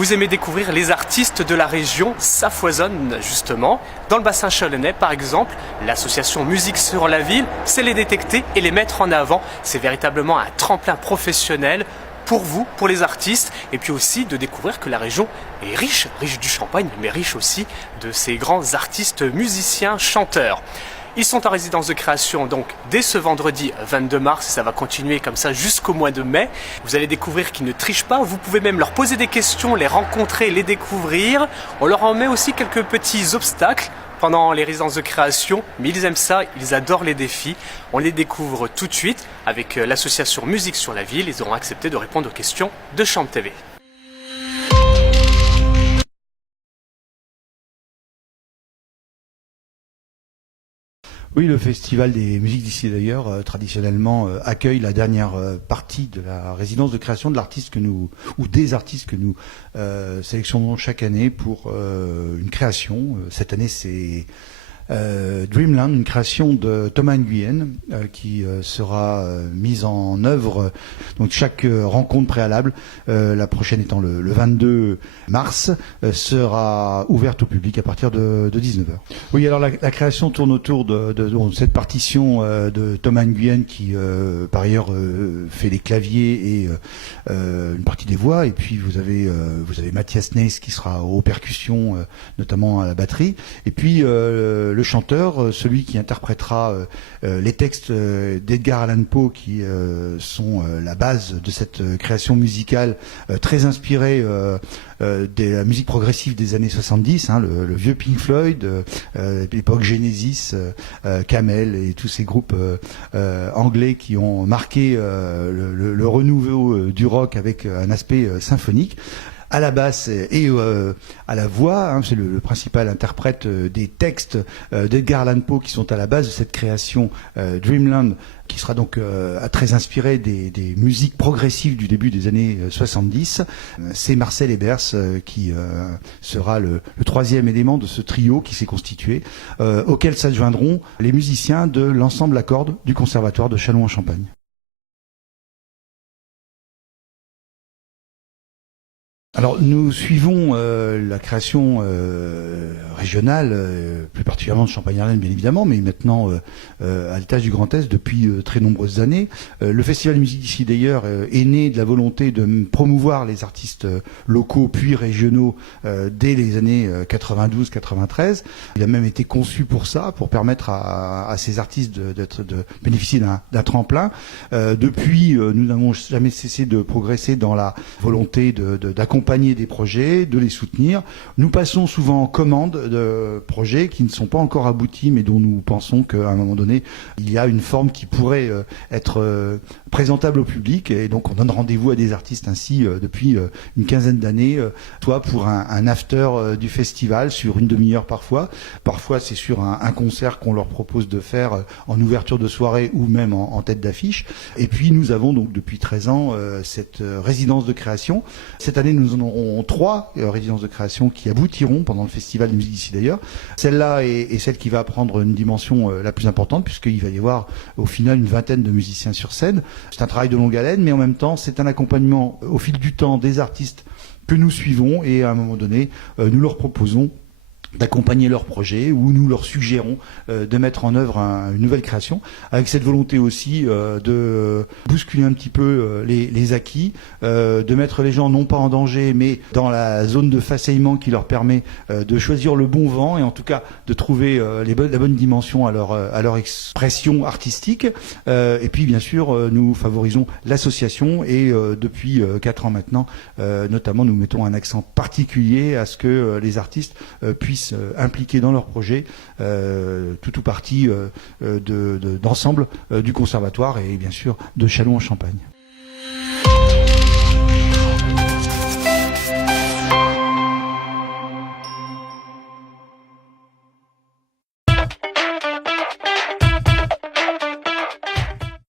Vous aimez découvrir les artistes de la région, ça foisonne justement. Dans le bassin chalonnais par exemple, l'association Musique sur la Ville, c'est les détecter et les mettre en avant. C'est véritablement un tremplin professionnel pour vous, pour les artistes, et puis aussi de découvrir que la région est riche, riche du champagne, mais riche aussi de ces grands artistes, musiciens, chanteurs. Ils sont en résidence de création donc dès ce vendredi 22 mars et ça va continuer comme ça jusqu'au mois de mai. Vous allez découvrir qu'ils ne trichent pas, vous pouvez même leur poser des questions, les rencontrer, les découvrir. On leur en met aussi quelques petits obstacles pendant les résidences de création, mais ils aiment ça, ils adorent les défis. On les découvre tout de suite avec l'association Musique sur la Ville. Ils auront accepté de répondre aux questions de Chant TV. Oui, le Festival des musiques d'ici d'ailleurs, traditionnellement, accueille la dernière partie de la résidence de création de l'artiste que nous, ou des artistes que nous sélectionnons chaque année pour une création. Cette année, c'est Dreamland, une création de Thomas Nguyen qui sera mise en œuvre. Donc chaque rencontre préalable, la prochaine étant le 22 mars, sera ouverte au public à partir de 19h. Oui, alors la création tourne autour de cette partition de Thomas Nguyen qui par ailleurs fait les claviers et une partie des voix. Et puis vous avez Mathias Neis qui sera aux percussions, notamment à la batterie. Et puis le chanteur, celui qui interprétera les textes d'Edgar Allan Poe qui sont la base de cette création musicale très inspirée de la musique progressive des années 70, hein, le vieux Pink Floyd, l'époque Genesis, Camel et tous ces groupes anglais qui ont marqué le renouveau du rock avec un aspect symphonique. À la basse et à la voix, hein, c'est le principal interprète des textes d'Edgar Allan Poe qui sont à la base de cette création Dreamland, qui sera donc très inspiré des musiques progressives du début des années 70. C'est Marcel Ebers qui sera le troisième élément de ce trio qui s'est constitué, auquel s'adjoindront les musiciens de l'ensemble à cordes du Conservatoire de Châlons-en-Champagne. Alors nous suivons la création régionale, plus particulièrement de Champagne-Ardenne bien évidemment, mais maintenant à l'étage du Grand Est depuis très nombreuses années. Le Festival de musique d'ici d'ailleurs est né de la volonté de promouvoir les artistes locaux puis régionaux dès les années 92-93. Il a même été conçu pour ça, pour permettre à ces artistes de bénéficier d'un tremplin. Depuis, nous n'avons jamais cessé de progresser dans la volonté d'accompagner des projets, de les soutenir. Nous passons souvent en commande de projets qui ne sont pas encore aboutis, mais dont nous pensons qu'à un moment donné, il y a une forme qui pourrait être présentable au public. Et donc, on donne rendez-vous à des artistes ainsi depuis une quinzaine d'années, soit pour un after du festival sur une demi-heure parfois. Parfois, c'est sur un concert qu'on leur propose de faire en ouverture de soirée ou même en tête d'affiche. Et puis, nous avons donc depuis 13 ans cette résidence de création. Cette année, nous en aurons 3 résidences de création qui aboutiront pendant le festival de musique d'ici d'ailleurs. Celle-là est celle qui va prendre une dimension la plus importante puisqu'il va y avoir au final une vingtaine de musiciens sur scène. C'est un travail de longue haleine, mais en même temps, c'est un accompagnement au fil du temps des artistes que nous suivons et à un moment donné, nous leur proposons d'accompagner leurs projets ou nous leur suggérons de mettre en œuvre une nouvelle création avec cette volonté aussi de bousculer un petit peu les acquis, de mettre les gens non pas en danger mais dans la zone de façonnement qui leur permet de choisir le bon vent et en tout cas de trouver la bonne dimension à leur expression artistique. Et puis bien sûr nous favorisons l'association et depuis 4 ans maintenant notamment nous mettons un accent particulier à ce que les artistes puissent impliqués dans leur projet tout ou partie d'ensemble du conservatoire et bien sûr de Châlons-en-Champagne.